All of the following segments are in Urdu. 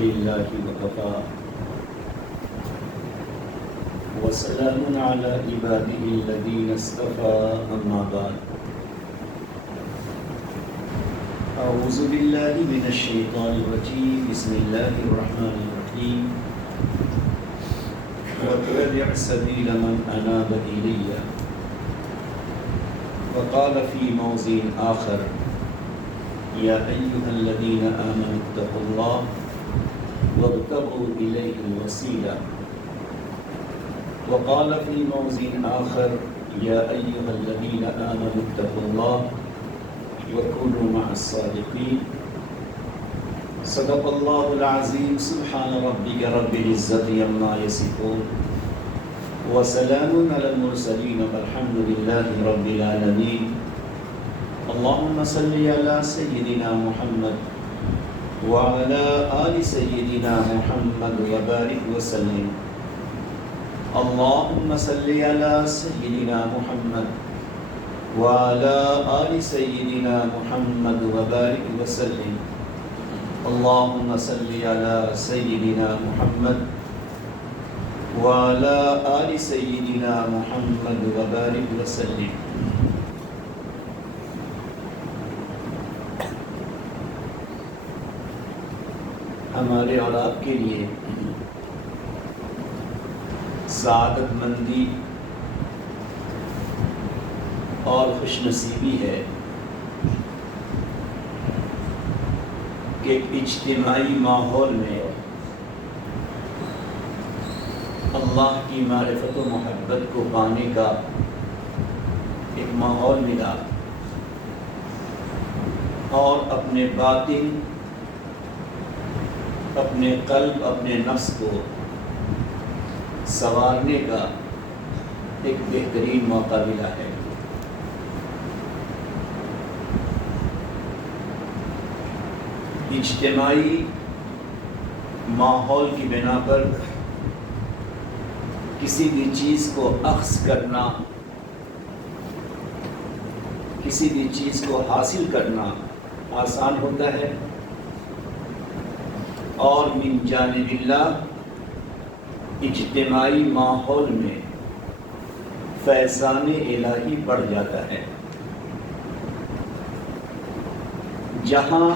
لله وكفى وسلام على عباده الذين اصطفى أما بعد أعوذ بالله من الشيطان الرجيم بسم الله الرحمن الرحيم واتبع سبيل من أناب إلي وقال في موضع آخر يا أيها الذين آمنوا اتقوا الله وابتغوا إليه الوسيلة وقال في موضع آخر يا أيها الذين آمنوا اتقوا الله وكونوا مع الصادقين صدق الله العظيم سبحان ربك رب العزة عما يصفون وسلام على المرسلين والحمد لله رب العالمين اللهم صل على سيدنا محمد وعلى آل سيدنا محمد وبارك وسلم اللهم صل على سيدنا محمد وعلى آل سيدنا محمد وبارك وسلم اللهم صل على سيدنا محمد وعلى آل سيدنا محمد وبارك وسلم ہمارے اور آپ کے لیے سعادت مندی اور خوش نصیبی ہے کہ ایک اجتماعی ماحول میں اللہ کی معرفت و محبت کو پانے کا ایک ماحول ملا اور اپنے باطن اپنے قلب اپنے نفس کو سنوارنے کا ایک بہترین موقع ملا ہے۔ اجتماعی ماحول کی بنا پر کسی بھی چیز کو اخذ کرنا، کسی بھی چیز کو حاصل کرنا آسان ہوتا ہے، اور من جانب اللہ اجتماعی ماحول میں فیضان الہی بڑھ جاتا ہے۔ جہاں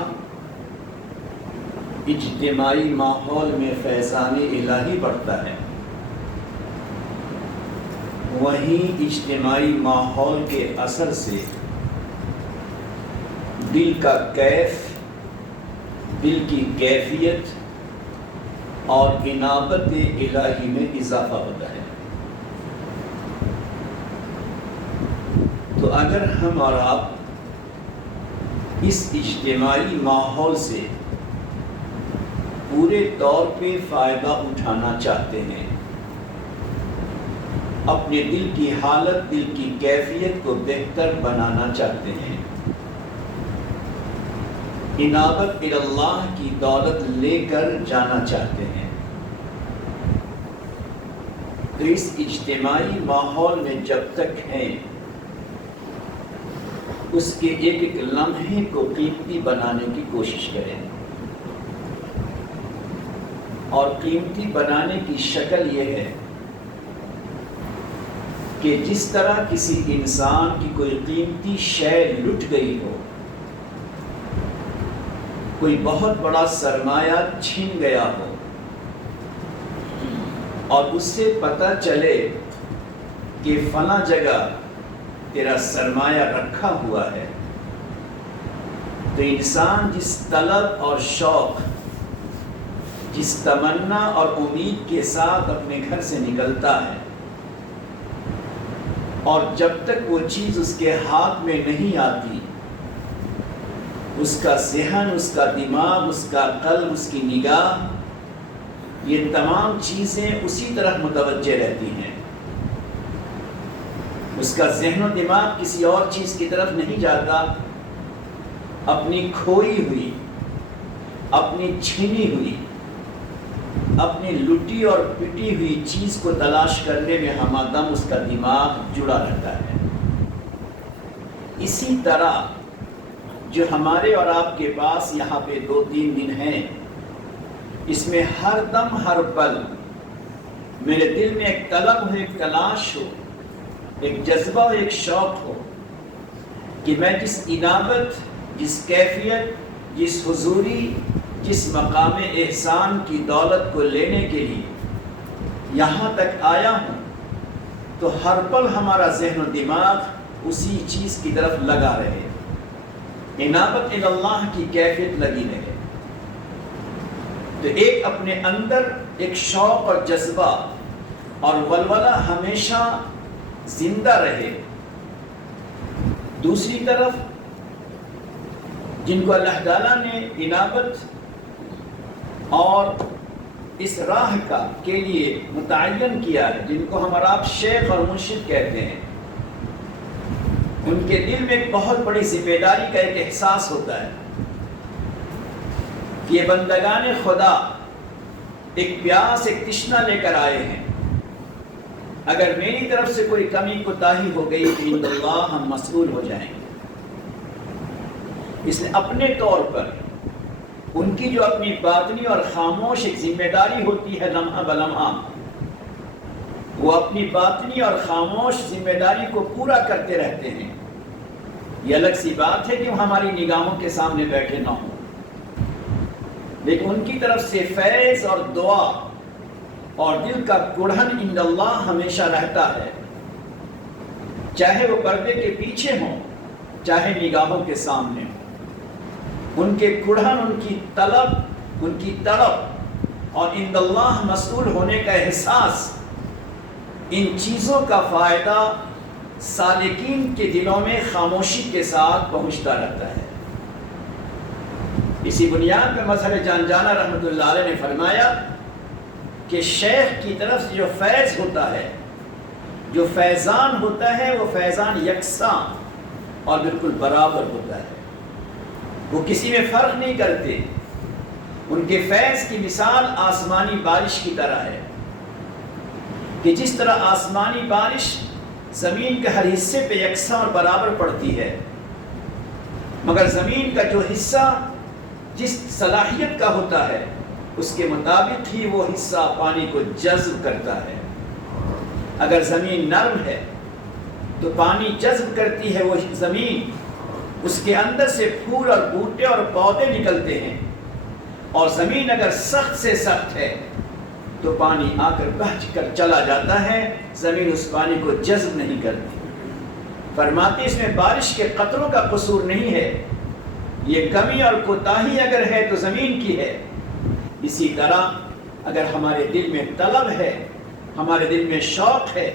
اجتماعی ماحول میں فیضان الہی بڑھتا ہے، وہیں اجتماعی ماحول کے اثر سے دل کا کیف، دل کی کیفیت اور انابت الہی میں اضافہ ہوتا ہے۔ تو اگر ہم اور آپ اس اجتماعی ماحول سے پورے طور پہ فائدہ اٹھانا چاہتے ہیں، اپنے دل کی حالت، دل کی کیفیت کو بہتر بنانا چاہتے ہیں، انابت اللہ کی دولت لے کر جانا چاہتے ہیں، تو اس اجتماعی ماحول میں جب تک ہیں اس کے ایک ایک لمحے کو قیمتی بنانے کی کوشش کریں، اور قیمتی بنانے کی شکل یہ ہے کہ جس طرح کسی انسان کی کوئی قیمتی شے لٹ گئی ہو، کوئی بہت بڑا سرمایہ چھن گیا ہو، اور اس سے پتہ چلے کہ فلاں جگہ تیرا سرمایہ رکھا ہوا ہے، تو انسان جس طلب اور شوق، جس تمنا اور امید کے ساتھ اپنے گھر سے نکلتا ہے، اور جب تک وہ چیز اس کے ہاتھ میں نہیں آتی، اس کا ذہن، اس کا دماغ، اس کا قلب، اس کی نگاہ، یہ تمام چیزیں اسی طرح متوجہ رہتی ہیں، اس کا ذہن و دماغ کسی اور چیز کی طرف نہیں جاتا، اپنی کھوئی ہوئی، اپنی چھینی ہوئی، اپنی لٹی اور پٹی ہوئی چیز کو تلاش کرنے میں ہمادم اس کا دماغ جڑا رہتا ہے۔ اسی طرح جو ہمارے اور آپ کے پاس یہاں پہ 2-3 دن ہیں، اس میں ہر دم ہر پل میرے دل میں ایک طلب ہو، ایک تلاش ہو، ایک جذبہ ہو، ایک شوق ہو کہ میں جس انابت، جس کیفیت، جس حضوری، جس مقام احسان کی دولت کو لینے کے لیے یہاں تک آیا ہوں، تو ہر پل ہمارا ذہن و دماغ اسی چیز کی طرف لگا رہے، انابت اللہ کی کیفیت لگی رہے، تو ایک اپنے اندر ایک شوق اور جذبہ اور ولولہ ہمیشہ زندہ رہے۔ دوسری طرف جن کو اللہ تعالیٰ نے انابت اور اس راہ کے لیے متعین کیا ہے، جن کو ہم اور آپ شیخ اور مرشد کہتے ہیں، ان کے دل میں ایک بہت بڑی ذمہ داری کا ایک احساس ہوتا ہے کہ یہ بندگان خدا ایک پیاس، ایک تشنا لے کر آئے ہیں، اگر میری طرف سے کوئی کمی کوتاہی ہو گئی تو عند اللہ ہم مسئول ہو جائیں گے۔ اس نے اپنے طور پر ان کی جو اپنی باطنی اور خاموش ایک ذمہ داری ہوتی ہے لمحہ بلمحہ، وہ اپنی باطنی اور خاموش ذمہ داری کو پورا کرتے رہتے ہیں۔ یہ الگ سی بات ہے کہ وہ ہماری نگاہوں کے سامنے بیٹھے نہ ہوں، لیکن ان کی طرف سے فیض اور دعا اور دل کا کڑھن عند اللہ ہمیشہ رہتا ہے، چاہے وہ پردے کے پیچھے ہوں، چاہے نگاہوں کے سامنے ہوں۔ ان کے کڑھن، ان کی طلب، ان کی تڑپ اور عند اللہ مسئول ہونے کا احساس، ان چیزوں کا فائدہ سالکین کے دلوں میں خاموشی کے ساتھ پہنچتا رہتا ہے۔ اسی بنیاد پہ مظہر جان جانا رحمۃ اللہ علیہ نے فرمایا کہ شیخ کی طرف سے جو فیض ہوتا ہے، جو فیضان ہوتا ہے، وہ فیضان یکساں اور بالکل برابر ہوتا ہے، وہ کسی میں فرق نہیں کرتے۔ ان کے فیض کی مثال آسمانی بارش کی طرح ہے کہ جس طرح آسمانی بارش زمین کے ہر حصے پہ یکساں اور برابر پڑتی ہے، مگر زمین کا جو حصہ جس صلاحیت کا ہوتا ہے اس کے مطابق ہی وہ حصہ پانی کو جذب کرتا ہے۔ اگر زمین نرم ہے تو پانی جذب کرتی ہے وہ زمین، اس کے اندر سے پھول اور بوٹے اور پودے نکلتے ہیں، اور زمین اگر سخت سے سخت ہے تو پانی آ کر بہہ کر چلا جاتا ہے، زمین اس پانی کو جذب نہیں کرتی۔ فرماتے اس میں بارش کے قطروں کا قصور نہیں ہے، یہ کمی اور کوتاہی اگر ہے تو زمین کی ہے۔ اسی طرح اگر ہمارے دل میں طلب ہے، ہمارے دل میں شوق ہے،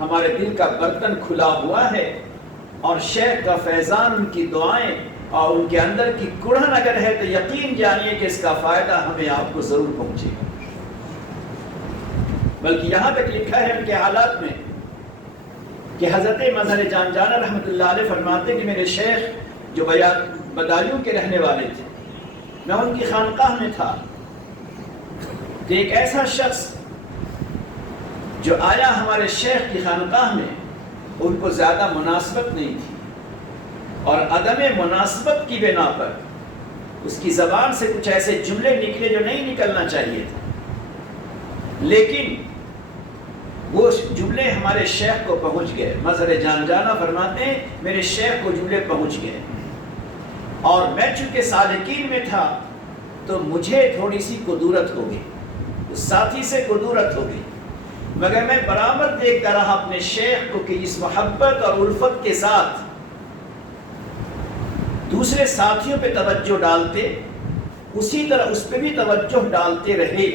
ہمارے دل کا برتن کھلا ہوا ہے، اور شیخ کا فیضان، ان کی دعائیں اور ان کے اندر کی کڑھن اگر ہے، تو یقین جانیے کہ اس کا فائدہ ہمیں آپ کو ضرور پہنچے گا۔ بلکہ یہاں تک لکھا ہے ان کے حالات میں کہ حضرت مظہر جان جانا رحمۃ اللہ علیہ فرماتے کہ میرے شیخ جو بدایوں کے رہنے والے تھے، میں ان کی خانقاہ میں تھا، تو ایک ایسا شخص جو آیا ہمارے شیخ کی خانقاہ میں، ان کو زیادہ مناسبت نہیں تھی، اور عدم مناسبت کی بنا پر اس کی زبان سے کچھ ایسے جملے نکلے جو نہیں نکلنا چاہیے تھے، لیکن وہ جملے ہمارے شیخ کو پہنچ گئے۔ مظہر جان جانا فرماتے ہیں میرے شیخ کو جملے پہنچ گئے، اور میں چونکہ سالکین میں تھا تو مجھے تھوڑی سی کدورت ہو گئی، اس ساتھی سے کدورت ہو گئی، مگر میں برابر دیکھتا رہا اپنے شیخ کو کہ اس محبت اور الفت کے ساتھ دوسرے ساتھیوں پہ توجہ ڈالتے، اسی طرح اس پہ بھی توجہ ڈالتے رہے،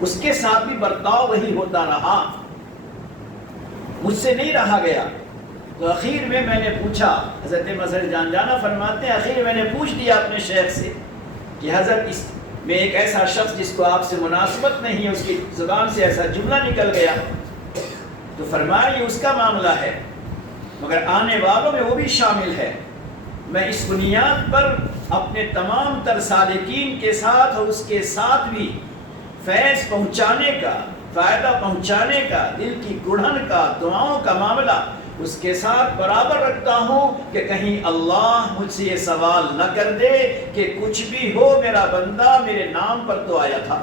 اس کے ساتھ بھی برتاؤ وہی ہوتا رہا، مجھ سے نہیں رہا گیا۔ تو اخیر میں نے پوچھا، حضرت مظہر جان جانا فرماتے ہیں اخیر میں نے پوچھ لیا اپنے شیخ سے کہ حضرت اس میں ایک ایسا شخص جس کو آپ سے مناسبت نہیں ہے، اس کی زبان سے ایسا جملہ نکل گیا، تو فرمایا یہ اس کا معاملہ ہے، مگر آنے والوں میں وہ بھی شامل ہے۔ میں اس بنیاد پر اپنے تمام تر سالکین کے ساتھ اور اس کے ساتھ بھی فیض پہنچانے کا، فائدہ پہنچانے کا، دل کی گڑھن کا، دعاؤں کا معاملہ اس کے ساتھ برابر رکھتا ہوں کہ کہیں اللہ مجھ سے یہ سوال نہ کر دے کہ کچھ بھی ہو میرا بندہ میرے نام پر تو آیا تھا۔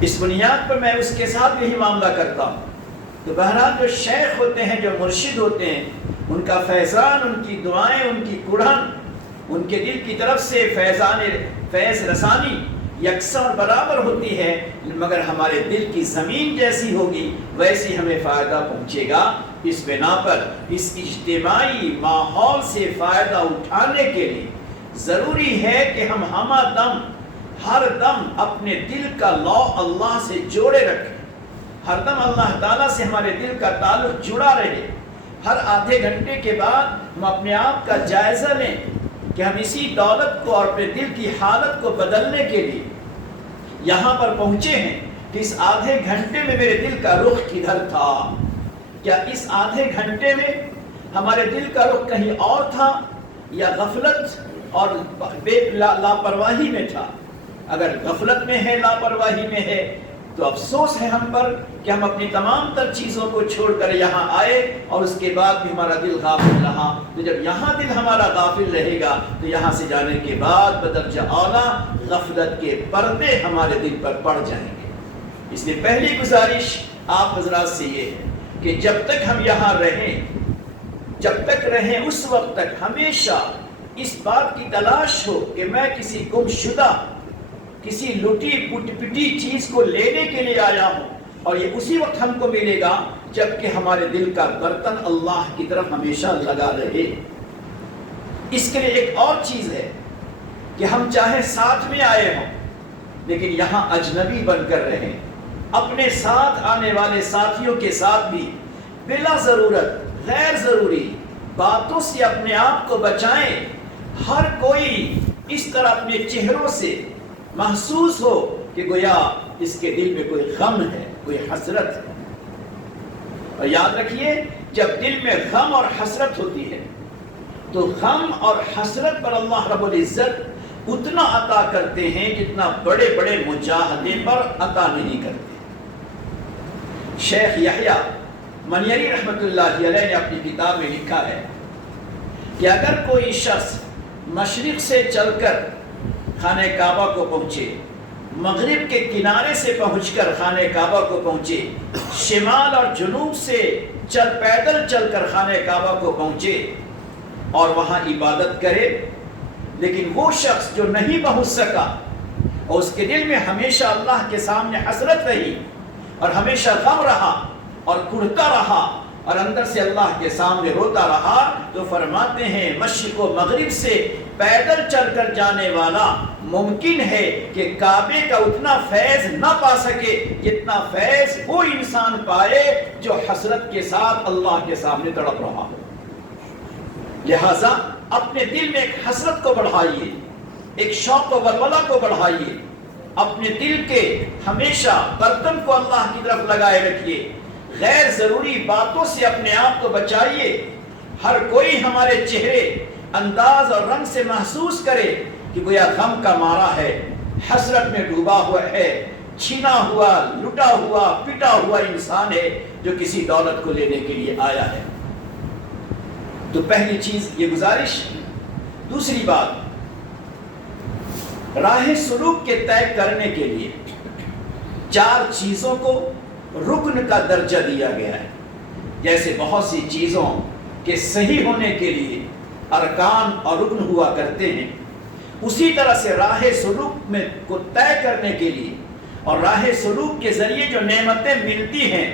اس بنیاد پر میں اس کے ساتھ یہی معاملہ کرتا ہوں۔ تو بہرحال جو شیخ ہوتے ہیں، جو مرشد ہوتے ہیں، ان کا فیضان، ان کی دعائیں، ان کی کڑھن، ان کے دل کی طرف سے فیض رسانی یکساں اور برابر ہوتی ہے، مگر ہمارے دل کی زمین جیسی ہوگی ویسی ہمیں فائدہ پہنچے گا۔ اس بنا پر اس اجتماعی ماحول سے فائدہ اٹھانے کے لیے ضروری ہے کہ ہم ہر دم اپنے دل کا لو اللہ سے جوڑے رکھیں، ہر دم اللہ تعالیٰ سے ہمارے دل کا تعلق جڑا رہے۔ ہر آدھے گھنٹے کے بعد ہم اپنے آپ کا جائزہ لیں کہ ہم اسی دولت کو اور اپنے دل کی حالت کو بدلنے کے لیے یہاں پر پہنچے ہیں کہ اس آدھے گھنٹے میں میرے دل کا رخ کدھر تھا؟ کیا اس آدھے گھنٹے میں ہمارے دل کا رخ کہیں اور تھا یا غفلت اور لاپرواہی میں تھا؟ اگر غفلت میں ہے، لاپرواہی میں ہے، تو افسوس ہے ہم پر کہ ہم اپنی تمام تر چیزوں کو چھوڑ کر یہاں آئے اور اس کے بعد بھی ہمارا دل غافل رہا۔ تو جب یہاں دل ہمارا غافل رہے گا تو یہاں سے جانے کے بعد بدرجہ اعلیٰ غفلت کے پردے ہمارے دل پر پڑ جائیں گے۔ اس لیے پہلی گزارش آپ حضرات سے یہ ہے کہ جب تک ہم یہاں رہیں اس وقت تک ہمیشہ اس بات کی تلاش ہو کہ میں کسی گمشدہ، کسی لٹی پٹی چیز کو لینے کے لیے آیا ہوں، اور یہ اسی وقت ہم کو ملے گا جبکہ ہمارے دل کا برتن اللہ کی طرف ہمیشہ لگا رہے۔ اس کے لیے ایک اور چیز ہے کہ ہم چاہے ساتھ میں آئے ہوں لیکن یہاں اجنبی بن کر رہیں، اپنے ساتھ آنے والے ساتھیوں کے ساتھ بھی بلا ضرورت غیر ضروری باتوں سے اپنے آپ کو بچائیں۔ ہر کوئی اس طرح اپنے چہروں سے محسوس ہو کہ گویا اس کے دل میں کوئی غم ہے، کوئی حسرت ہے۔ اور یاد رکھیے، جب دل میں غم اور حسرت ہوتی ہے تو غم اور حسرت پر اللہ رب العزت اتنا عطا کرتے ہیں جتنا بڑے بڑے مجاہدے پر عطا نہیں کرتے۔ شیخ یحییٰ منیری رحمۃ اللہ علیہ نے اپنی کتاب میں لکھا ہے کہ اگر کوئی شخص مشرق سے چل کر خانہ کعبہ کو پہنچے، مغرب کے کنارے سے پہنچ کر خانہ کعبہ کو پہنچے، شمال اور جنوب سے پیدل چل کر خانہ کعبہ کو پہنچے اور وہاں عبادت کرے، لیکن وہ شخص جو نہیں پہنچ سکا اور اس کے دل میں ہمیشہ اللہ کے سامنے حسرت رہی اور ہمیشہ غم رہا اور کڑھتا رہا اور اندر سے اللہ کے سامنے روتا رہا، تو فرماتے ہیں مشرق و مغرب سے پیدل چل کر جانے والا ممکن ہے کہ کعبے کا اتنا فیض نہ پا سکے جتنا فیض وہ انسان پائے جو حسرت کے ساتھ اللہ کے سامنے تڑپ رہا ہو۔ لہذا اپنے دل میں ایک حسرت کو بڑھائیے، ایک شوق و ولولہ کو بڑھائیے، اپنے دل کے ہمیشہ برتن کو اللہ کی طرف لگائے رکھیے، غیر ضروری باتوں سے اپنے آپ کو بچائیے۔ ہر کوئی ہمارے چہرے، انداز اور رنگ سے محسوس کرے کہ گویا غم کا مارا ہے، حسرت میں ڈوبا ہوا ہے، چھینا ہوا، لٹا ہوا، پٹا ہوا انسان ہے جو کسی دولت کو لینے کے لیے آیا ہے۔ تو پہلی چیز یہ گزارش۔ دوسری بات، راہ سلوک کے طے کرنے کے لیے 4 چیزوں کو رکن کا درجہ دیا گیا ہے۔ جیسے بہت سی چیزوں کے صحیح ہونے کے لیے ارکان اور رکن ہوا کرتے ہیں، اسی طرح سے راہ سلوک میں کو طے کرنے کے لیے اور راہ سلوک کے ذریعے جو نعمتیں ملتی ہیں،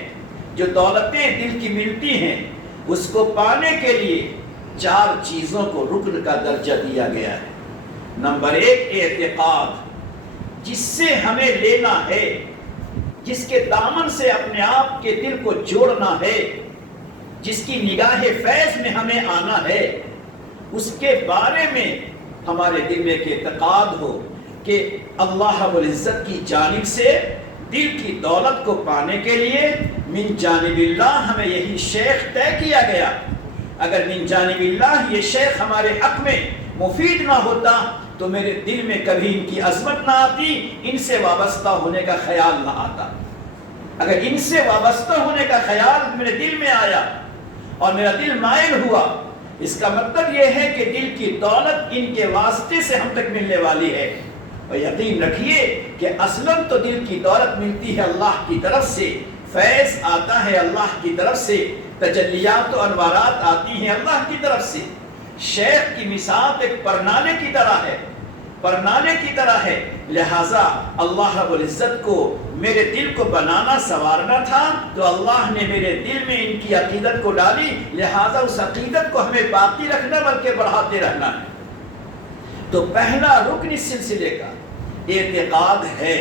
جو دولتیں دل کی ملتی ہیں، اس کو پانے کے لیے 4 چیزوں کو رکن کا درجہ دیا گیا ہے۔ نمبر 1 اعتقاد، جس سے ہمیں لینا ہے، جس کے دامن سے اپنے آپ کے دل کو جوڑنا ہے، جس کی نگاہ فیض میں ہمیں آنا ہے، اس کے بارے میں ہمارے دل میں ایک اعتقاد ہو کہ اللہ رب العزت کی جانب سے دل کی دولت کو پانے کے لیے من جانب اللہ ہمیں یہی شیخ طے کیا گیا۔ اگر من جانب اللہ یہ شیخ ہمارے حق میں مفید نہ ہوتا تو میرے دل میں کبھی ان کی عظمت نہ آتی، ان سے وابستہ ہونے کا خیال نہ آتا۔ اگر ان سے وابستہ ہونے کا خیال میرے دل میں آیا اور میرا دل مائل ہوا، اس کا مطلب یہ ہے کہ دل کی دولت ان کے واسطے سے ہم تک ملنے والی ہے۔ اور یقین رکھیے کہ اصلاً تو دل کی دولت ملتی ہے اللہ کی طرف سے، فیض آتا ہے اللہ کی طرف سے، تجلیات و انوارات آتی ہیں اللہ کی طرف سے۔ شیخ کی مثال ایک پرنالے کی طرح ہے، پرنالے کی طرح ہے، لہٰذا اللہ رب العزت کو میرے دل کو بنانا سنوارنا تھا تو اللہ نے میرے دل میں ان کی عقیدت کو ڈالی، لہٰذا اس عقیدت کو ہمیں باقی رکھنا بلکہ بڑھاتے رہنا ہے۔ تو پہلا رکن اس سلسلے کا اعتقاد ہے۔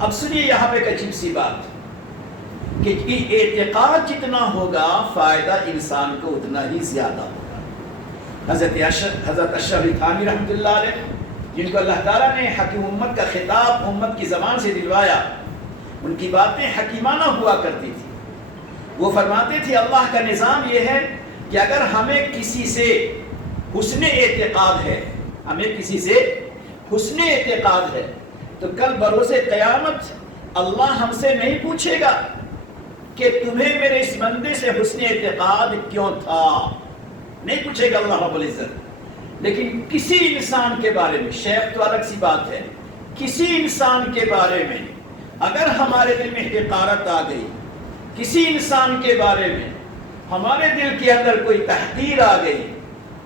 اب سنیے یہاں پہ ایک عجیب سی بات کہ اعتقاد جتنا ہوگا فائدہ انسان کو اتنا ہی زیادہ ہوگا۔ حضرت اشرف تھانوی رحمۃ اللہ علیہ، جن کو اللہ تعالیٰ نے حکیم امت کا خطاب امت کی زبان سے دلوایا، ان کی باتیں حکیمانہ ہوا کرتی تھی۔ وہ فرماتے تھے اللہ کا نظام یہ ہے کہ اگر ہمیں کسی سے حسن اعتقاد ہے، ہمیں کسی سے حسن اعتقاد ہے تو کل بروز قیامت اللہ ہم سے نہیں پوچھے گا کہ تمہیں میرے اس بندے سے حسن اعتقاد کیوں تھا، نہیں پوچھے گا اللہ رب العزت۔ لیکن کسی انسان کے بارے میں، شیخ تو الگ سی بات ہے، کسی انسان کے بارے میں اگر ہمارے دل میں حقارت آ گئی، کسی انسان کے بارے میں ہمارے دل کے اندر کوئی تحقیر آ گئی،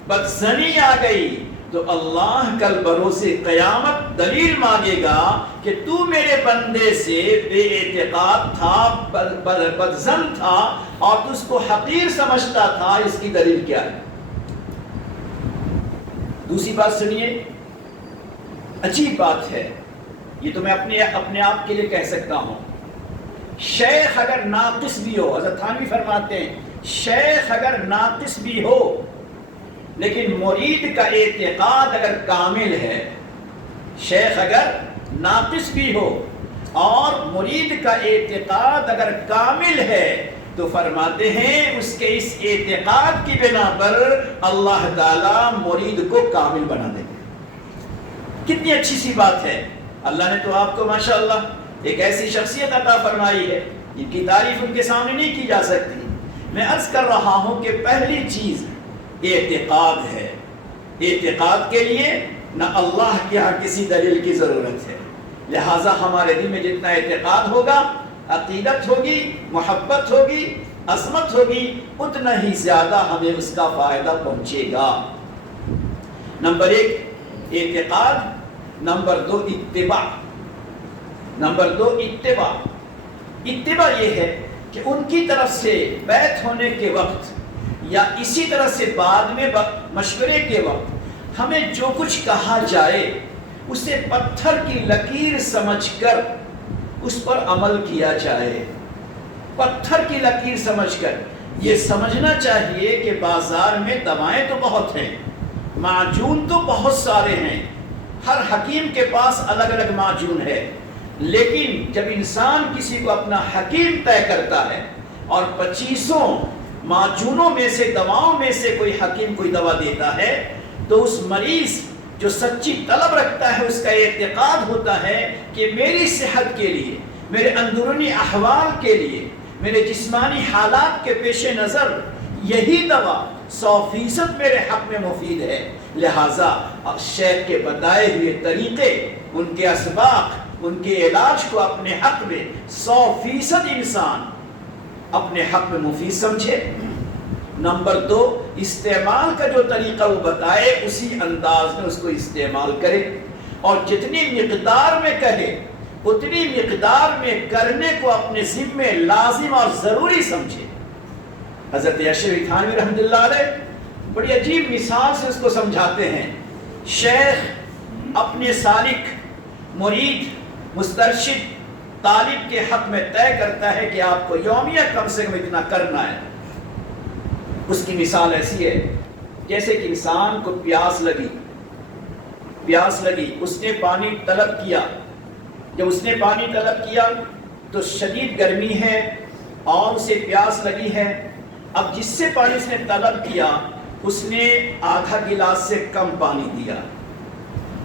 بدظنی آ گئی، تو اللہ کل بروز قیامت دلیل مانگے گا کہ تو میرے بندے سے بے اعتقاد تھا، بدظن تھا اور تو اس کو حقیر سمجھتا تھا، اس کی دلیل کیا ہے؟ دوسری بات سنیے، عجیب بات ہے، یہ تو میں اپنے آپ کے لیے کہہ سکتا ہوں۔ شیخ اگر ناقص بھی ہو، حضرت تھانوی فرماتے ہیں شیخ اگر ناقص بھی ہو لیکن مرید کا اعتقاد اگر کامل ہے، شیخ اگر ناقص بھی ہو اور مرید کا اعتقاد اگر کامل ہے تو فرماتے ہیں اس کے اس اعتقاد کی بنا پر اللہ تعالیٰ مرید کو کامل بنا دیں گے۔ کتنی اچھی سی بات ہے، اللہ نے تو آپ کو ماشاءاللہ ایک ایسی شخصیت عطا فرمائی ہے، ان کی تعریف ان کے سامنے نہیں کی جا سکتی۔ میں عرض کر رہا ہوں کہ پہلی چیز اعتقاد ہے۔ اعتقاد کے لیے نہ اللہ کے ہاں کسی دلیل کی ضرورت ہے، لہٰذا ہمارے دل میں جتنا اعتقاد ہوگا، عقیدت ہوگی، محبت ہوگی، عظمت ہوگی، اتنا ہی زیادہ ہمیں اس کا فائدہ پہنچے گا۔ نمبر ایک اعتقاد، نمبر دو اتباع۔ نمبر دو اتباع۔ اتباع یہ ہے کہ ان کی طرف سے بیعت ہونے کے وقت یا اسی طرح سے بعد میں مشورے کے وقت ہمیں جو کچھ کہا جائے اسے پتھر کی لکیر سمجھ کر اس پر عمل کیا جائے۔ پتھر کی لکیر سمجھ کر یہ سمجھنا چاہیے کہ بازار میں دوائیں تو بہت ہیں، معجون تو بہت سارے ہیں، ہر حکیم کے پاس الگ الگ معجون ہے، لیکن جب انسان کسی کو اپنا حکیم طے کرتا ہے اور 25 معجونوں میں سے، دواؤں میں سے کوئی حکیم کوئی دوا دیتا ہے تو اس مریض جو سچی طلب رکھتا ہے، اس کا اعتقاد ہوتا ہے کہ میری صحت کے لیے، میرے اندرونی احوال کے لیے، میرے جسمانی حالات کے پیش نظر یہی دوا 100% میرے حق میں مفید ہے، لہٰذا شیخ کے بتائے ہوئے طریقے، ان کے اسباق، ان کے علاج کو اپنے حق میں 100% انسان اپنے حق میں مفید سمجھے۔ نمبر دو، استعمال کا جو طریقہ وہ بتائے اسی انداز میں اس کو استعمال کرے، اور جتنی مقدار میں کہے اتنی مقدار میں کرنے کو اپنے ذمے لازم اور ضروری سمجھے۔ حضرت اشرف تھانوی رحمۃ اللہ علیہ بڑی عجیب مثال سے اس کو سمجھاتے ہیں۔ شیخ اپنے سالک، مرید، مسترشد، طالب کے حق میں طے کرتا ہے کہ آپ کو یومیہ کم سے کم اتنا کرنا ہے۔ اس کی مثال ایسی ہے جیسے کہ انسان کو پیاس لگی، اس نے پانی طلب کیا، جب اس نے پانی طلب کیا تو شدید گرمی ہے اور اسے پیاس لگی ہے۔ اب جس سے پانی اس نے طلب کیا اس نے آدھا گلاس سے کم پانی دیا،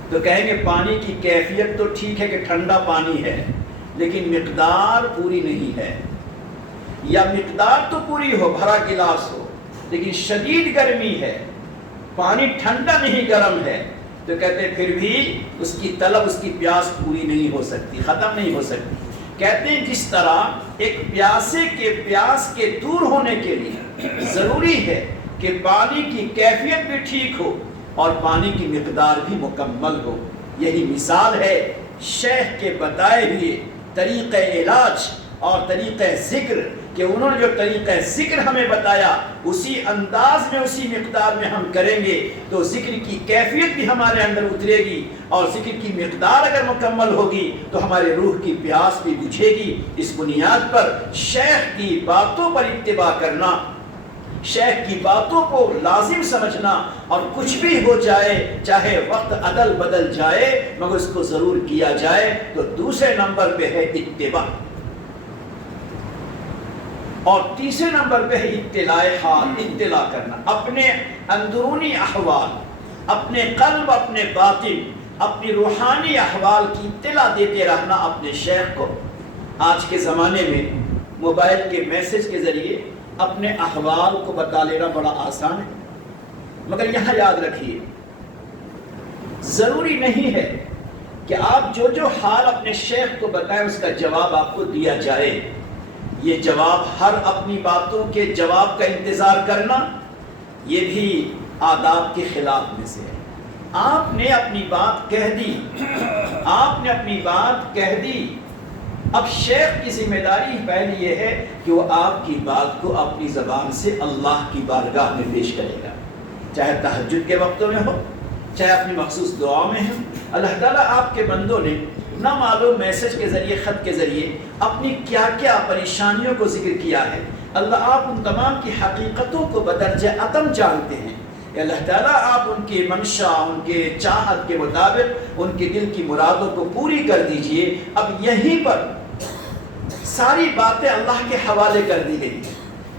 تو کہیں گے پانی کی کیفیت تو ٹھیک ہے کہ ٹھنڈا پانی ہے، لیکن مقدار پوری نہیں ہے، یا مقدار تو پوری ہو، بھرا گلاس ہو، لیکن شدید گرمی ہے، پانی ٹھنڈا نہیں گرم ہے، تو کہتے ہیں پھر بھی اس کی طلب، اس کی پیاس پوری نہیں ہو سکتی، ختم نہیں ہو سکتی۔ کہتے ہیں جس طرح ایک پیاسے کے پیاس کے دور ہونے کے لیے ضروری ہے کہ پانی کی کیفیت بھی ٹھیک ہو اور پانی کی مقدار بھی مکمل ہو، یہی مثال ہے شیخ کے بتائے ہوئے طریقہ علاج اور طریقہ ذکر، کہ انہوں نے جو طریقہ ذکر ہمیں بتایا اسی انداز میں، اسی مقدار میں ہم کریں گے تو ذکر کی کیفیت بھی ہمارے اندر اترے گی، اور ذکر کی مقدار اگر مکمل ہوگی تو ہمارے روح کی پیاس بھی بجھے گی۔ اس بنیاد پر شیخ کی باتوں پر اتباع کرنا، شیخ کی باتوں کو لازم سمجھنا، اور کچھ بھی ہو جائے، چاہے وقت عدل بدل جائے، مگر اس کو ضرور کیا جائے، تو دوسرے نمبر پہ ہے اتباع، اور تیسرے نمبر پہ ہے اطلاع حال، اطلاع کرنا، اپنے اندرونی احوال، اپنے قلب، اپنے باطن، اپنی روحانی احوال کی اطلاع دیتے رہنا اپنے شیخ کو۔ آج کے زمانے میں موبائل کے میسج کے ذریعے اپنے احوال کو بتا لینا بڑا آسان ہے، مگر یہاں یاد رکھیے ضروری نہیں ہے کہ آپ جو جو حال اپنے شیخ کو بتائیں اس کا جواب آپ کو دیا جائے۔ یہ جواب، ہر اپنی باتوں کے جواب کا انتظار کرنا، یہ بھی آداب کے خلاف میں سے ہے۔ آپ نے اپنی بات کہہ دی، آپ نے اپنی بات کہہ دی، اب شیخ کی ذمہ داری پہلی یہ ہے کہ وہ آپ کی بات کو اپنی زبان سے اللہ کی بارگاہ میں پیش کرے گا، چاہے تہجد کے وقتوں میں ہو، چاہے اپنی مخصوص دعاؤں میں ہو۔ اللہ تعالیٰ آپ کے بندوں نے نہ معلوم میسج کے ذریعے، خط کے ذریعے اپنی کیا کیا پریشانیوں کو ذکر کیا ہے۔ اللہ آپ ان تمام کی حقیقتوں کو بدرجہ عدم جانتے ہیں۔ اللہ تعالیٰ آپ ان کی منشا، ان کے چاہت کے مطابق ان کے دل کی مرادوں کو پوری کر دیجئے۔ اب یہیں پر ساری باتیں اللہ کے حوالے کر دی گئی،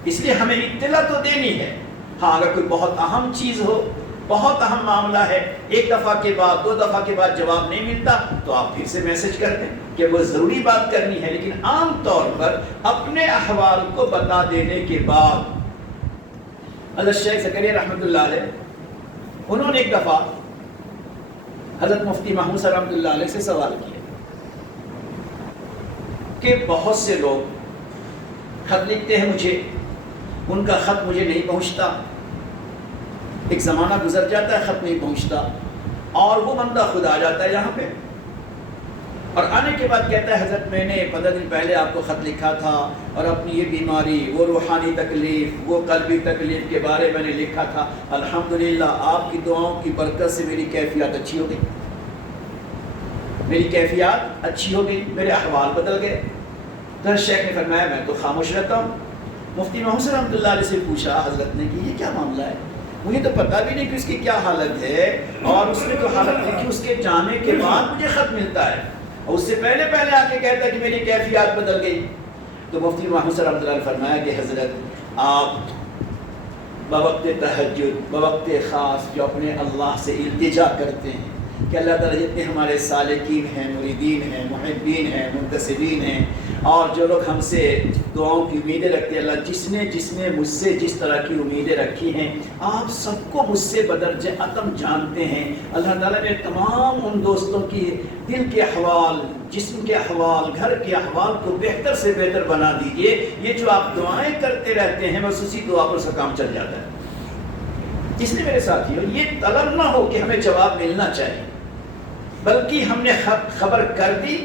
اس لیے ہمیں اطلاع تو دینی ہے۔ ہاں اگر کوئی بہت اہم چیز ہو، بہت اہم معاملہ ہے، ایک دفعہ کے بعد، دو دفعہ کے بعد جواب نہیں ملتا تو آپ پھر سے میسج کر دیں کہ وہ ضروری بات کرنی ہے، لیکن عام طور پر اپنے احوال کو بتا دینے کے بعد۔ حضرت شیخ زکریا رحمۃ اللہ علیہ، انہوں نے ایک دفعہ حضرت مفتی محمود صاحب رحمۃ اللہ علیہ سے سوال کیا کہ بہت سے لوگ خط لکھتے ہیں مجھے، ان کا خط مجھے نہیں پہنچتا، ایک زمانہ گزر جاتا ہے خط نہیں پہنچتا، اور وہ بندہ خود آ جاتا ہے یہاں پہ، اور آنے کے بعد کہتا ہے حضرت میں نے 15 دن پہلے آپ کو خط لکھا تھا، اور اپنی یہ بیماری، وہ روحانی تکلیف، وہ قلبی تکلیف کے بارے میں نے لکھا تھا، الحمدللہ آپ کی دعاؤں کی برکت سے میری کیفیت اچھی ہو گئی، میری کیفیت اچھی ہو گئی، میرے احوال بدل گئے۔ تو شیخ نے فرمایا میں تو خاموش رہتا ہوں۔ مفتی محمود صاحب رحمۃ اللہ علیہ سے پوچھا حضرت نے کہ یہ کیا معاملہ ہے، مجھے تو پتہ بھی نہیں کہ اس کی کیا حالت ہے، اور اس نے جو حالت لکھی اس کے جانے کے بعد مجھے خط ملتا ہے، اور اس سے پہلے آ کے کہتا ہے کہ میری کیفیات بدل گئی۔ تو مفتی محمود صاحب رحمۃ اللہ علیہ نے فرمایا کہ حضرت آپ بوقت تہجد، بوقت خاص جو اپنے اللہ سے التجا کرتے ہیں کہ اللہ تعالیٰ جتنے ہمارے سالکین ہیں، مریدین ہیں، محبین ہیں، منتسبین ہیں، اور جو لوگ ہم سے دعاؤں کی امیدیں رکھتے ہیں، اللہ جس نے مجھ سے جس طرح کی امیدیں رکھی ہیں آپ سب کو مجھ سے بدرجہ عدم جانتے ہیں۔ اللہ تعالیٰ نے تمام ان دوستوں کی دل کے احوال، جسم کے احوال، گھر کے احوال کو بہتر سے بہتر بنا دیجئے۔ یہ جو آپ دعائیں کرتے رہتے ہیں بس اسی دعا پر سب کام چل جاتا ہے۔ اس لیے میرے ساتھیوں یہ طلب نہ ہو کہ ہمیں جواب ملنا چاہیے، بلکہ ہم نے خبر کر دی،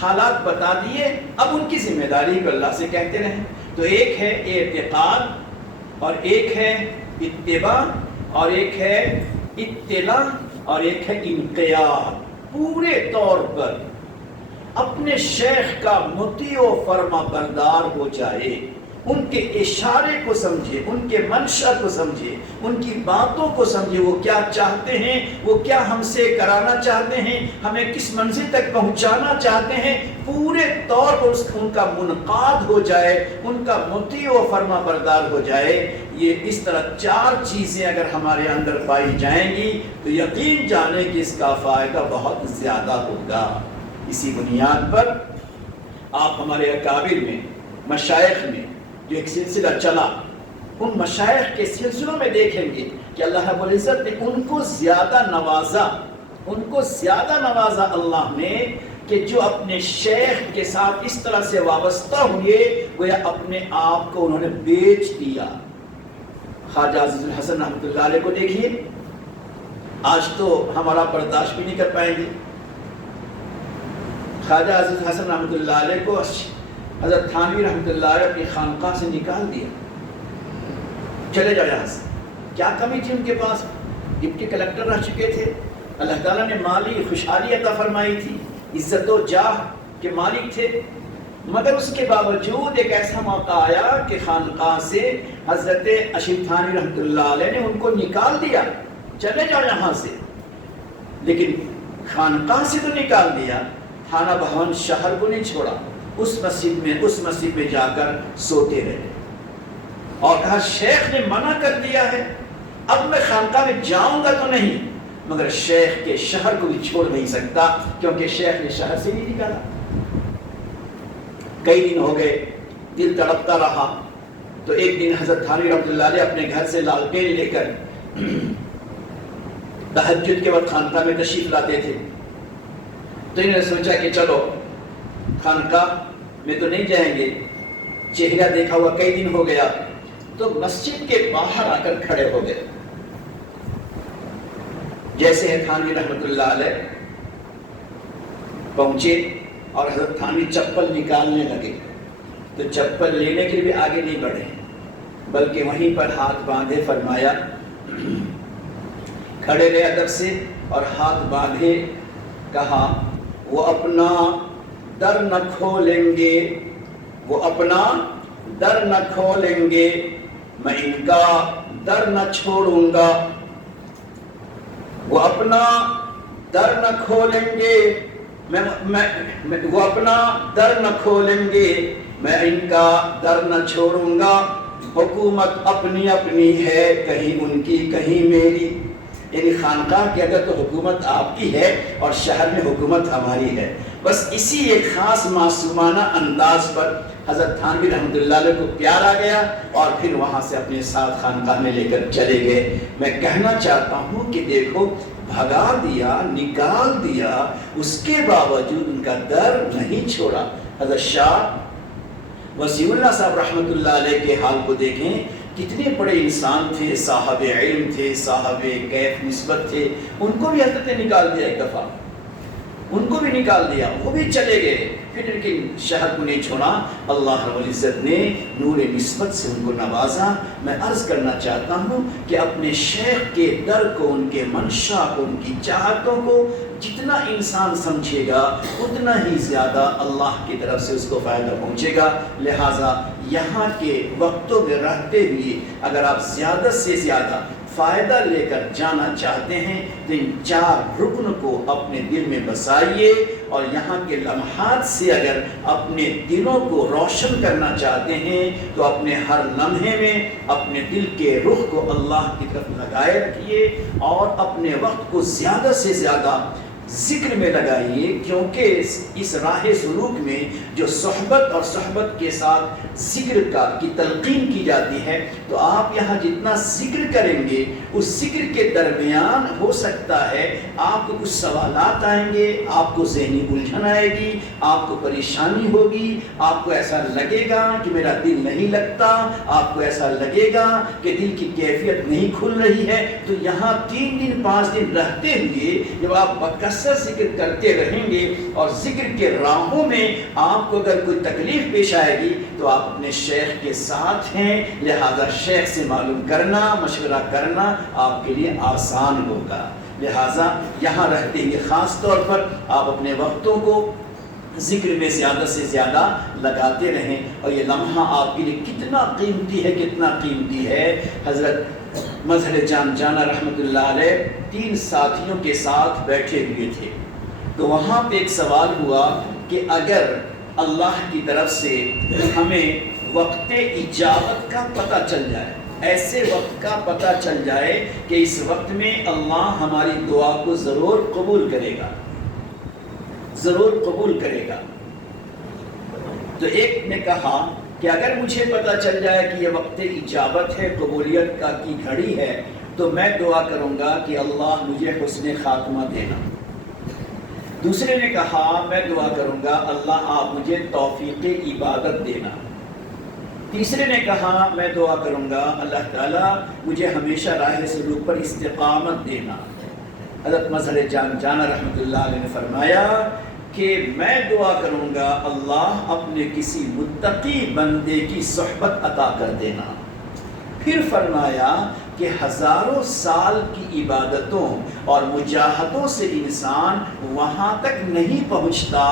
حالات بتا دیے، اب ان کی ذمہ داری کو اللہ سے کہتے رہیں۔ تو ایک ہے اعتقاد، اور ایک ہے اتباع، اور ایک ہے اطلاع، اور ایک ہے انقیاد۔ پورے طور پر اپنے شیخ کا مطیع و فرما بردار ہو جائے، ان کے اشارے کو سمجھے، ان کے منشا کو سمجھے، ان کی باتوں کو سمجھے، وہ کیا چاہتے ہیں، وہ کیا ہم سے کرانا چاہتے ہیں، ہمیں کس منزل تک پہنچانا چاہتے ہیں، پورے طور پر ان کا منقاد ہو جائے، ان کا مطیع و فرما بردار ہو جائے۔ یہ اس طرح 4 چیزیں اگر ہمارے اندر پائی جائیں گی تو یقین جانے کہ اس کا فائدہ بہت زیادہ ہوگا۔ اسی بنیاد پر آپ ہمارے اکابر میں، مشائخ میں جو ایک سلسلہ چلا، ان مشائخ کے سلسلوں میں دیکھیں گے کہ اللہ رب العزت نے ان کو زیادہ نوازا، ان کو زیادہ نوازا اللہ نے، کہ جو اپنے شیخ کے ساتھ اس طرح سے وابستہ ہوئے گویا اپنے آپ کو انہوں نے بیچ دیا۔ خواجہ عزیز الحسن رحمۃ اللہ علیہ کو دیکھیے، آج تو ہمارا برداشت بھی نہیں کر پائیں گے۔ خواجہ عزیز الحسن رحمۃ اللہ علیہ کو حضرت تھانوی رحمۃ اللہ علیہ اپنی خانقاہ سے نکال دیا، چلے جاؤ یہاں سے۔ کیا کمی تھی ان کے پاس؟ ڈپٹی کلکٹر رہ چکے تھے، اللہ تعالیٰ نے مالی خوشحالی عطا فرمائی تھی، عزت و جاہ کے مالک تھے، مگر اس کے باوجود ایک ایسا موقع آیا کہ خانقاہ سے حضرت اشرف تھانوی رحمۃ اللہ علیہ نے ان کو نکال دیا، چلے جاؤ یہاں سے۔ لیکن خانقاہ سے تو نکال دیا، تھانہ بھون شہر کو نہیں چھوڑا، اس مسجد میں جا کر سوتے رہے اور کہا شیخ نے منع کر دیا ہے، اب میں خانقاہ میں جاؤں گا تو نہیں، مگر شیخ کے شہر کو بھی چھوڑ نہیں سکتا، کیونکہ شیخ نے شہر سے نہیں نکالا۔ کئی دن ہو گئے، دل تڑپتا رہا، تو ایک دن حضرت تھانوی رحمۃ اللہ علیہ اپنے گھر سے لالٹین لے کر تہجد کے وقت خانقاہ میں تشریف لاتے تھے، تو انہوں نے سوچا کہ چلو خانقاہ میں تو نہیں جائیں گے، چہرہ دیکھا ہوا کئی دن ہو گیا، تو مسجد کے باہر آ کر کھڑے ہو گئے۔ جیسے ہے تھانوی رحمۃ اللہ علیہ پہنچے اور حضرت تھانوی چپل نکالنے لگے، تو چپل لینے کے لیے بھی آگے نہیں بڑھے، بلکہ وہیں پر ہاتھ باندھے فرمایا، کھڑے رہے ادب سے اور ہاتھ باندھے کہا وہ اپنا در نہ کھولیں گے، وہ اپنا در نہ کھولیں گے، میں ان کا در نہ چھوڑوں گا، وہ اپنا در نہ کھولیں گے، وہ اپنا در نہ کھولیں گے، میں ان کا در نہ چھوڑوں گا، حکومت اپنی اپنی ہے، کہیں ان کی کہیں میری، یعنی خانقاہ کے اندر تو حکومت آپ کی ہے اور شہر میں حکومت ہماری ہے۔ بس اسی ایک خاص معصومانہ انداز پر حضرت تھانوی رحمۃ اللہ علیہ کو پیار آ گیا اور پھر وہاں سے اپنے ساتھ خانقاہ میں لے کر چلے گئے۔ میں کہنا چاہتا ہوں کہ دیکھو، بھگا دیا، نکال دیا، اس کے باوجود ان کا در نہیں چھوڑا۔ حضرت شاہ وسیع اللہ صاحب رحمۃ اللہ علیہ کے حال کو دیکھیں، کتنے بڑے انسان تھے، صاحب علم تھے، صاحب کیف نسبت تھے، ان کو بھی حضرت نے نکال دیا ایک دفعہ، ان کو بھی نکال دیا، وہ بھی چلے گئے، پھر ان کے شہر کو نہیں چھوڑا۔ اللہ رب العزت نے نور نسبت سے ان کو نوازا۔ میں عرض کرنا چاہتا ہوں کہ اپنے شیخ کے در کو، ان کے منشا کو، ان کی چاہتوں کو جتنا انسان سمجھے گا اتنا ہی زیادہ اللہ کی طرف سے اس کو فائدہ پہنچے گا۔ لہٰذا یہاں کے وقتوں میں رہتے ہوئے اگر آپ زیادہ سے زیادہ فائدہ لے کر جانا چاہتے ہیں تو ان 4 رکن کو اپنے دل میں بسائیے، اور یہاں کے لمحات سے اگر اپنے دلوں کو روشن کرنا چاہتے ہیں تو اپنے ہر لمحے میں اپنے دل کے رخ کو اللہ کی طرف لگائے رکھیے اور اپنے وقت کو زیادہ سے زیادہ ذکر میں لگائیے، کیونکہ اس راہ سلوک میں جو صحبت اور صحبت کے ساتھ ذکر کی تلقین کی جاتی ہے، تو آپ یہاں جتنا ذکر کریں گے اس ذکر کے درمیان ہو سکتا ہے آپ کو کچھ سوالات آئیں گے، آپ کو ذہنی الجھن آئے گی، آپ کو پریشانی ہوگی، آپ کو ایسا لگے گا کہ میرا دل نہیں لگتا، آپ کو ایسا لگے گا کہ دل کی کیفیت نہیں کھل رہی ہے۔ تو یہاں 3 دن 5 دن رہتے ہوئے جب آپ بکثرت ذکر کرتے رہیں گے اور ذکر کے راہوں میں آپ کو اگر کوئی تکلیف پیش آئے گی تو آپ اپنے شیخ کے ساتھ ہیں، لہذا شیخ سے معلوم کرنا، مشورہ کرنا آپ کے لیے آسان ہوگا۔ لہذا یہاں رہتے ہوئے خاص طور پر آپ اپنے وقتوں کو ذکر میں زیادہ سے زیادہ لگاتے رہیں، اور یہ لمحہ آپ کے لیے کتنا قیمتی ہے، کتنا قیمتی ہے۔ حضرت مظہر جان جانا رحمۃ اللہ علیہ 3 ساتھیوں کے ساتھ بیٹھے ہوئے تھے، تو وہاں پہ ایک سوال ہوا کہ اگر اللہ کی طرف سے ہمیں وقت اجابت کا پتہ چل جائے، ایسے وقت کا پتہ چل جائے کہ اس وقت میں اللہ ہماری دعا کو ضرور قبول کرے گا، ضرور قبول کرے گا، تو ایک نے کہا کہ اگر مجھے پتہ چل جائے کہ یہ وقت اجابت ہے، قبولیت کا کی گھڑی ہے، تو میں دعا کروں گا کہ اللہ مجھے حسن خاتمہ دینا۔ دوسرے نے کہا میں دعا کروں گا اللہ آپ مجھے توفیق عبادت دینا۔ تیسرے نے کہا میں دعا کروں گا اللہ تعالیٰ مجھے ہمیشہ راہ سلوک پر استقامت دینا۔ حضرت مظہر جانا رحمۃ اللہ علیہ نے فرمایا کہ میں دعا کروں گا اللہ اپنے کسی متقی بندے کی صحبت عطا کر دینا۔ پھر فرمایا کہ ہزاروں سال کی عبادتوں اور مجاہدوں سے انسان وہاں تک نہیں پہنچتا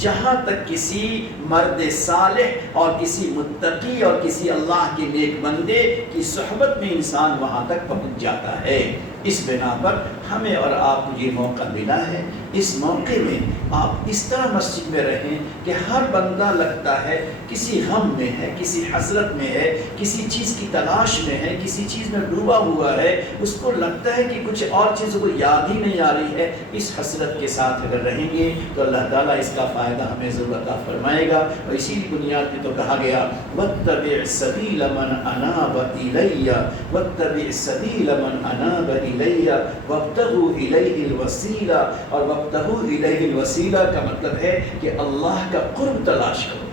جہاں تک کسی مرد صالح اور کسی متقی اور کسی اللہ کے نیک بندے کی صحبت میں انسان وہاں تک پہنچ جاتا ہے۔ اس بنا پر ہمیں اور آپ کو یہ موقع ملا ہے، اس موقع میں آپ اس طرح مسجد میں رہیں کہ ہر بندہ لگتا ہے کسی غم میں ہے، کسی حسرت میں ہے، کسی چیز کی تلاش میں ہے، کسی چیز میں ڈوبا ہوا ہے، اس کو لگتا ہے کہ کچھ اور چیزوں کو یاد ہی نہیں آ رہی ہے۔ اس حسرت کے ساتھ اگر رہیں گے تو اللہ تعالیٰ اس کا فائدہ ہمیں ضرور عطا فرمائے گا۔ اور اسی بنیاد پہ تو کہا گیا وَاتَّبِعْ سَبِيلَ مَنْ أَنَابَ إِلَيَّ وَاتَّبِعْ سَبِيلَ مَنْ أَنَابَ إِلَيَّ وَابْتَغُوا إِلَيْهِ الْوَسِيلَةَ، اور وَابْتَغُوا إِلَيْهِ الْوَسِيلَةَ کا مطلب ہے کہ اللہ کا قرب تلاش کرو۔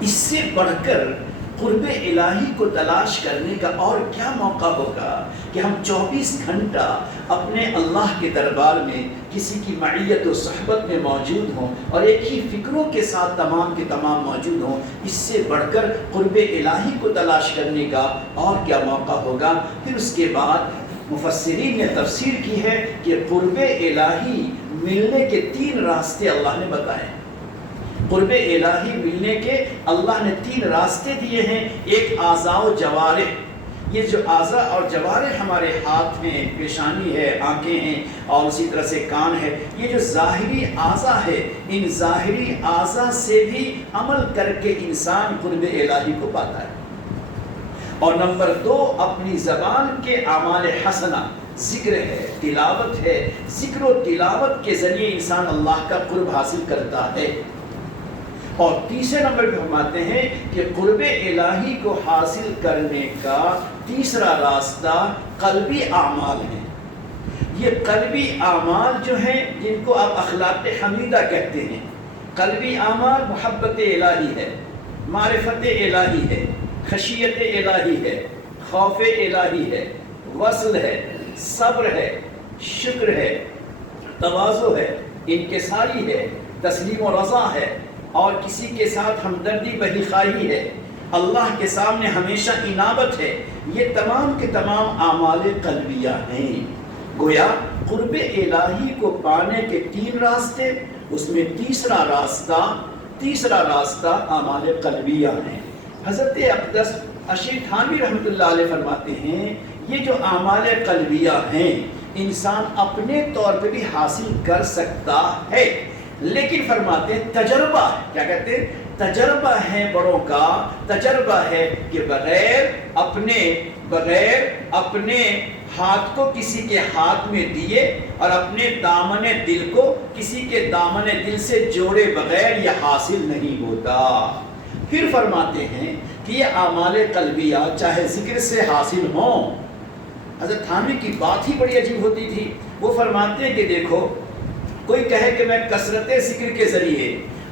اس سے بڑھ کر قرب الہی کو تلاش کرنے کا اور کیا موقع ہوگا کہ ہم 24 گھنٹہ اپنے اللہ کے دربار میں کسی کی معیت و صحبت میں موجود ہوں اور ایک ہی فکروں کے ساتھ تمام کے تمام موجود ہوں۔ اس سے بڑھ کر قرب الہی کو تلاش کرنے کا اور کیا موقع ہوگا۔ پھر اس کے بعد مفسرین نے تفسیر کی ہے کہ قرب الہی ملنے کے 3 راستے اللہ نے بتائے۔ قرب الہی ملنے کے اللہ نے 3 راستے دیے ہیں۔ ایک اعضاء و جوارح، یہ جو اعضاء اور جوارح ہمارے ہاتھ ہیں، پیشانی ہے، آنکھیں ہیں اور اسی طرح سے کان ہے، یہ جو ظاہری اعضاء ہے، ان ظاہری اعضاء سے بھی عمل کر کے انسان قرب الہی کو پاتا ہے۔ اور نمبر 2 اپنی زبان کے اعمال حسنہ، ذکر ہے، تلاوت ہے، ذکر و تلاوت کے ذریعے انسان اللہ کا قرب حاصل کرتا ہے۔ اور تیسرے نمبر پہ فرماتے ہیں کہ قرب الہی کو حاصل کرنے کا تیسرا راستہ قلبی اعمال ہیں۔ یہ قلبی اعمال جو ہیں جن کو آپ اخلاق حمیدہ کہتے ہیں، قلبی اعمال محبت الہی ہے، معرفت الہی ہے، خشیت الہی ہے، خوف الہی ہے، وصل ہے، صبر ہے، شکر ہے، تواضع ہے، انکساری ہے، تسلیم و رضا ہے، اور کسی کے ساتھ ہمدردی بھلی خواہی ہے، اللہ کے سامنے ہمیشہ انابت ہے۔ یہ تمام کے تمام اعمال قلبیہ ہیں۔ گویا قرب الہی کو پانے کے 3 راستے، اس میں تیسرا راستہ اعمال قلبیہ ہیں۔ حضرت اقدس اشیر تھانوی رحمۃ اللہ علیہ فرماتے ہیں یہ جو اعمال قلبیہ ہیں انسان اپنے طور پہ بھی حاصل کر سکتا ہے، لیکن فرماتے ہیں تجربہ، کیا کہتے ہیں؟ تجربہ ہے بڑوں کا، تجربہ ہے کہ بغیر اپنے ہاتھ کو کسی کے ہاتھ میں دیے اور اپنے دامن دل کو کسی کے دامن دل سے جوڑے بغیر یہ حاصل نہیں ہوتا۔ پھر فرماتے ہیں کہ یہ اعمال قلبیہ چاہے ذکر سے حاصل ہوں۔ حضرت تھانوی کی بات ہی بڑی عجیب ہوتی تھی۔ وہ فرماتے ہیں کہ دیکھو کوئی کہے کہ میں کثرت ذکر کے ذریعے،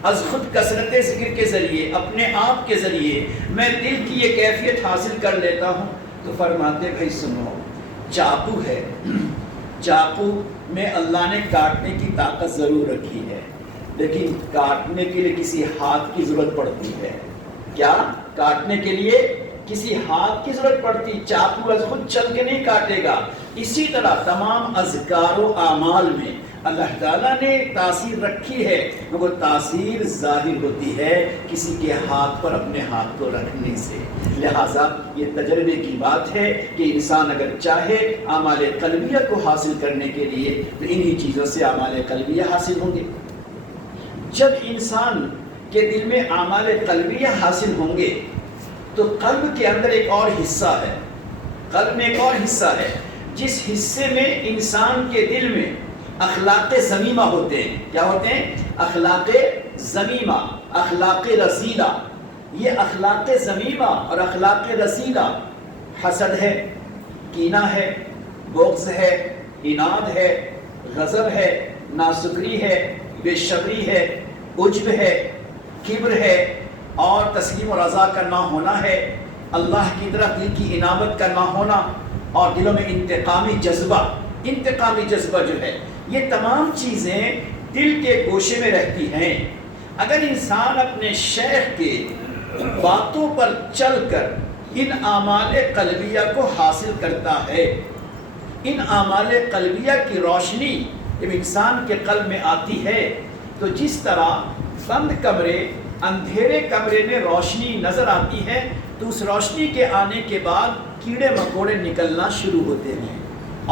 از خود کثرت ذکر کے ذریعے، اپنے آپ کے ذریعے میں دل کی یہ کیفیت حاصل کر لیتا ہوں، تو فرماتے بھائی سنو، چاقو ہے، چاقو میں اللہ نے کاٹنے کی طاقت ضرور رکھی ہے، لیکن کاٹنے کے لیے کسی ہاتھ کی ضرورت پڑتی ہے۔ کیا؟ کاٹنے کے لیے کسی ہاتھ کی ضرورت پڑتی، چاقو از خود چل کے نہیں کاٹے گا۔ اسی طرح تمام اذکار و اعمال میں اللہ تعالیٰ نے تاثیر رکھی ہے، مگر تاثیر ظاہر ہوتی ہے کسی کے ہاتھ پر اپنے ہاتھ کو رکھنے سے۔ لہٰذا یہ تجربے کی بات ہے کہ انسان اگر چاہے اعمال قلبیہ کو حاصل کرنے کے لیے تو انہی چیزوں سے اعمال قلبیہ حاصل ہوں گے۔ جب انسان کے دل میں اعمال قلبیہ حاصل ہوں گے تو قلب کے اندر ایک اور حصہ ہے، قلب میں ایک اور حصہ ہے جس حصے میں انسان کے دل میں اخلاق ذمیمہ ہوتے ہیں۔ کیا ہوتے ہیں؟ اخلاق ذمیمہ، اخلاق رذیلہ، یہ اخلاق ذمیمہ اور اخلاق رذیلہ حسد ہے، کینہ ہے، بغض ہے، عناد ہے، غضب ہے، ناشکری ہے، بے شبری ہے، عجب ہے، کبر ہے، اور تسلیم و رضا کا نہ ہونا ہے، اللہ کی طرف دل کی انابت کا نہ ہونا، اور دلوں میں انتقامی جذبہ جو ہے، یہ تمام چیزیں دل کے گوشے میں رہتی ہیں۔ اگر انسان اپنے شیخ کے باتوں پر چل کر ان اعمال قلبیہ کو حاصل کرتا ہے، ان اعمال قلبیہ کی روشنی جب انسان کے قلب میں آتی ہے تو جس طرح بند کمرے، اندھیرے کمرے میں روشنی نظر آتی ہے تو اس روشنی کے آنے کے بعد کیڑے مکوڑے نکلنا شروع ہوتے ہیں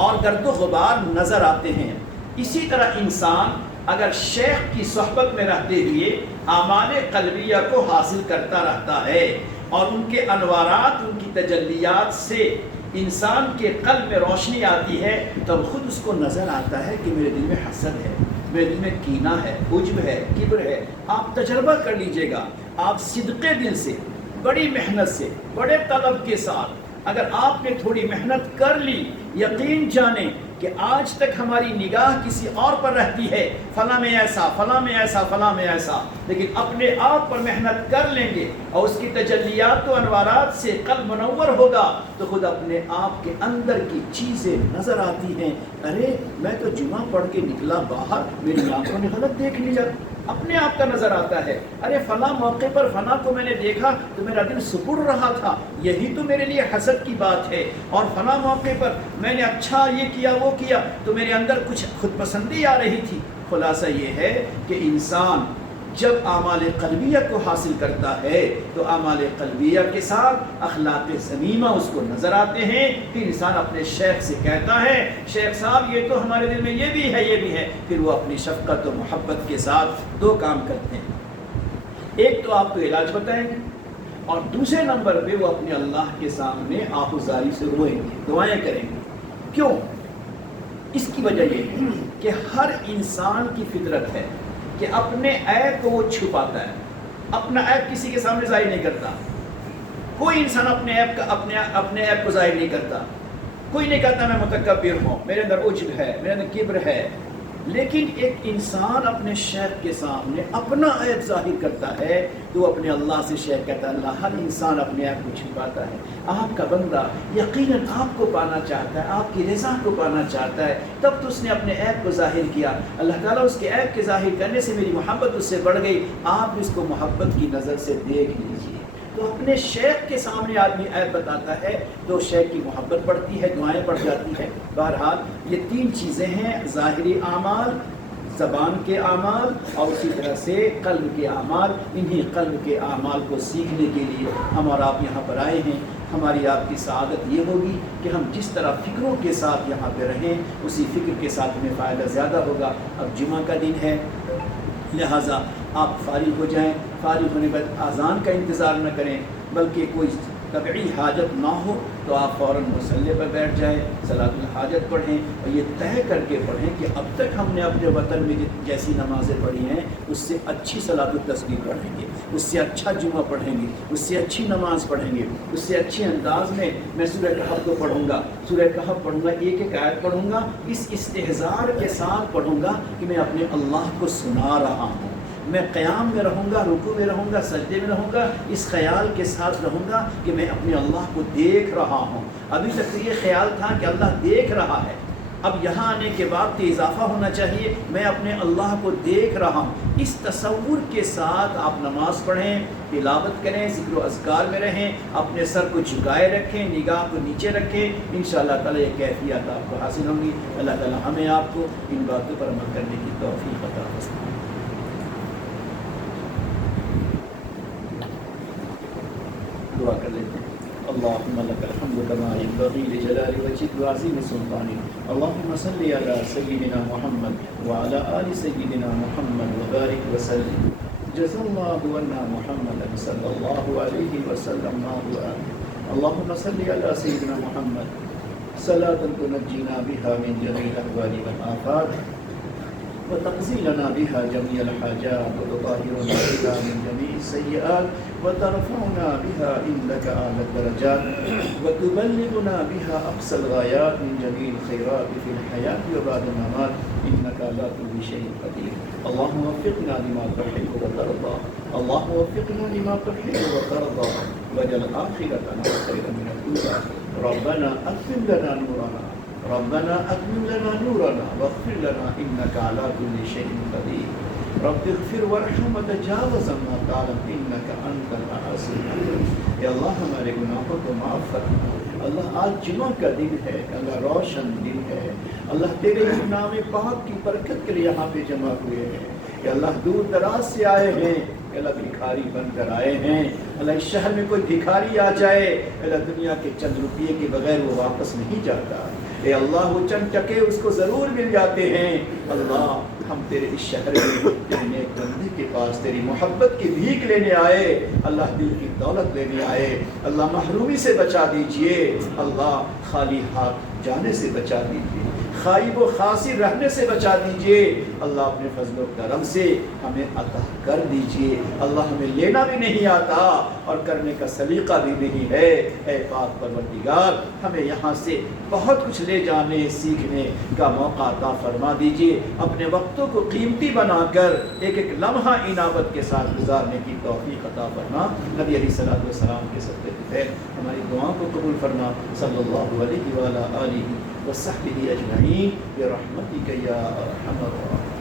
اور گرد و غبار نظر آتے ہیں۔ اسی طرح انسان اگر شیخ کی صحبت میں رہتے ہوئے اعمال قلبیہ کو حاصل کرتا رہتا ہے اور ان کے انوارات، ان کی تجلیات سے انسان کے قلب میں روشنی آتی ہے، تب خود اس کو نظر آتا ہے کہ میرے دل میں حسد ہے، میرے دل میں کینہ ہے، عجب ہے، کبر ہے۔ آپ تجربہ کر لیجئے گا، آپ صدقے دل سے، بڑی محنت سے، بڑے طلب کے ساتھ اگر آپ نے تھوڑی محنت کر لی، یقین جانیں کہ آج تک ہماری نگاہ کسی اور پر رہتی ہے، فلاں میں ایسا، فلاں میں ایسا، فلاں میں ایسا، لیکن اپنے آپ پر محنت کر لیں گے اور اس کی تجلیات و انوارات سے قلب منور ہوگا تو خود اپنے آپ کے اندر کی چیزیں نظر آتی ہیں۔ ارے میں تو جمعہ پڑھ کے نکلا باہر، میری آنکھوں نے غلط دیکھ لیا، اپنے آپ کا نظر آتا ہے۔ ارے فلاں موقع پر فلاں کو میں نے دیکھا تو میرا دل سکڑ رہا تھا، یہی تو میرے لیے حسد کی بات ہے، اور فلاں موقع پر میں نے اچھا یہ کیا وہ کیا تو میرے اندر کچھ خود پسندی آ رہی تھی۔ خلاصہ یہ ہے کہ انسان جب اعمال قلبیہ کو حاصل کرتا ہے تو اعمال قلبیہ کے ساتھ اخلاق ذمیمہ اس کو نظر آتے ہیں۔ پھر انسان اپنے شیخ سے کہتا ہے شیخ صاحب یہ تو ہمارے دل میں یہ بھی ہے، یہ بھی ہے۔ پھر وہ اپنی شفقت و محبت کے ساتھ دو کام کرتے ہیں، ایک تو آپ کو علاج بتائیں گے اور دوسرے نمبر پہ وہ اپنے اللہ کے سامنے آہوزاری سے روئیں گے، دعائیں کریں گے۔ کیوں؟ اس کی وجہ یہ ہے کہ ہر انسان کی فطرت ہے کہ اپنے عیب کو وہ چھپاتا ہے، اپنا عیب کسی کے سامنے ظاہر نہیں کرتا۔ کوئی انسان اپنے عیب کو ظاہر نہیں کرتا، کوئی نہیں کہتا میں متکبر ہوں، میرے اندر عجب ہے، میرے اندر کبر ہے۔ لیکن ایک انسان اپنے شیخ کے سامنے اپنا عیب ظاہر کرتا ہے تو وہ اپنے اللہ سے شیخ کہتا ہے اللہ، ہر انسان اپنے عیب کو چھپاتا ہے، آپ کا بندہ یقیناً آپ کو پانا چاہتا ہے، آپ کی رضا کو پانا چاہتا ہے، تب تو اس نے اپنے عیب کو ظاہر کیا۔ اللہ تعالیٰ اس کے عیب کے ظاہر کرنے سے میری محبت اس سے بڑھ گئی، آپ اس کو محبت کی نظر سے دیکھ لیجیے۔ تو اپنے شیخ کے سامنے آدمی عیب بتاتا ہے تو شیخ کی محبت بڑھتی ہے، دعائیں بڑھ جاتی ہے۔ بہرحال یہ تین چیزیں ہیں، ظاہری اعمال، زبان کے اعمال اور اسی طرح سے قلب کے اعمال۔ انہی قلب کے اعمال کو سیکھنے کے لیے ہم اور آپ یہاں پر آئے ہیں۔ ہماری آپ کی سعادت یہ ہوگی کہ ہم جس طرح فکروں کے ساتھ یہاں پہ رہیں اسی فکر کے ساتھ ہمیں فائدہ زیادہ ہوگا۔ اب جمعہ کا دن ہے، لہٰذا آپ فارغ ہو جائیں، فارغ ہونے کے بعد اذان کا انتظار نہ کریں، بلکہ کوئی طبعی حاجت نہ ہو تو آپ فوراً مصلی پر بیٹھ جائیں، صلاۃ الحاجت پڑھیں اور یہ طے کر کے پڑھیں کہ اب تک ہم نے اپنے وطن میں جیسی نمازیں پڑھی ہیں اس سے اچھی صلاۃ التسبیح پڑھیں گے، اس سے اچھا جمعہ پڑھیں گے، اس سے اچھی نماز پڑھیں گے، اس سے اچھے انداز میں میں سورہ کہف کو پڑھوں گا، سورہ کہف پڑھوں گا، ایک ایک آیت پڑھوں گا، اس استحضار کے ساتھ پڑھوں گا کہ میں اپنے اللہ کو سنا رہا ہوں، میں قیام میں رہوں گا، رکوع میں رہوں گا، سجدے میں رہوں گا، اس خیال کے ساتھ رہوں گا کہ میں اپنے اللہ کو دیکھ رہا ہوں۔ ابھی تک تو یہ خیال تھا کہ اللہ دیکھ رہا ہے، اب یہاں آنے کے بعد تو اضافہ ہونا چاہیے میں اپنے اللہ کو دیکھ رہا ہوں۔ اس تصور کے ساتھ آپ نماز پڑھیں، تلاوت کریں، ذکر و اذکار میں رہیں، اپنے سر کو جھکائے رکھیں، نگاہ کو نیچے رکھیں، انشاءاللہ تعالیٰ یہ کیفیت آپ کو حاصل ہوں گی۔ اللہ تعالیٰ ہمیں آپ کو ان باتوں پر عمل کرنے کی توفیق عطا فرمائے۔ دعا کر لیتے ہیں۔ اللهم لك الحمد كما ينبغي لجلال وجهك وعظيم سلطانك، اللهم صل على سيدنا محمد وعلى آل سيدنا محمد وبارك وسلم، جزا الله عنا محمدا صلى الله عليه وسلم ما هو آمين۔ اللهم صل على سيدنا محمد صلاة تنجينا بها من جميع الأهوال والآفات وتقضي لنا بها جميع الحاجات وتطهرنا بها من جميع السيئات وترفعنا بها عندك أعلى الدرجات وتبلغنا بها أقصى الغايات من جميع الخيرات في الحياة وبعد الممات إنك على كل شيء قدير. اللهم وفقنا لما تحب وترضى، اللهم وفقنا لما تحب وترضى، واجعل آخرتنا خيرا من الأولى. ربنا أتمم لنا نورنا، ربنا أتمم لنا نورنا واغفر لنا إنك على كل شيء قدير. رب اغفر وارحم وتجاوز عما تعلم إنك أنت العزيز الحكيم. یا اللہ ہمارے گناہوں کو معاف فرما. اللہ آج جمعہ کا دن ہے، اللہ روشن دن ہے، اللہ تیرے ہی نام پاک کی برکت کے لیے یہاں پہ جمع ہوئے ہیں. کہ اللہ دور دراز سے آئے ہیں، اللہ بھکاری بن کر آئے ہیں. اللہ اس شہر میں کوئی بھکاری آ جائے، اللہ دنیا کے چند روپیے کے بغیر وہ واپس نہیں جاتا. اے اللہ وہ چند ٹکے اس کو ضرور مل جاتے ہیں. اللہ ہم تیرے اس شہر میں تیرے نیک بندے کے پاس تیری محبت کی بھیک لینے آئے. اللہ دل کی دولت لینے آئے. اللہ محرومی سے بچا دیجئے. اللہ خالی ہاتھ جانے سے بچا دیجئے، خائب و خاصی رہنے سے بچا دیجئے. اللہ اپنے فضل و کرم سے ہمیں عطا کر دیجئے. اللہ ہمیں لینا بھی نہیں آتا اور کرنے کا سلیقہ بھی نہیں ہے. اے پاک پروردگار ہمیں یہاں سے بہت کچھ لے جانے سیکھنے کا موقع عطا فرما دیجئے. اپنے وقتوں کو قیمتی بنا کر ایک ایک لمحہ انابت کے ساتھ گزارنے کی توفیق عطا فرما. نبی علیہ الصلوۃ والسلام کے صدقے خیر ہماری دعاؤں کو قبول فرما. صلی اللہ علیہ وآلہ آلہ وصحبہ اجمعین برحمتک یا ارحم الراحمین.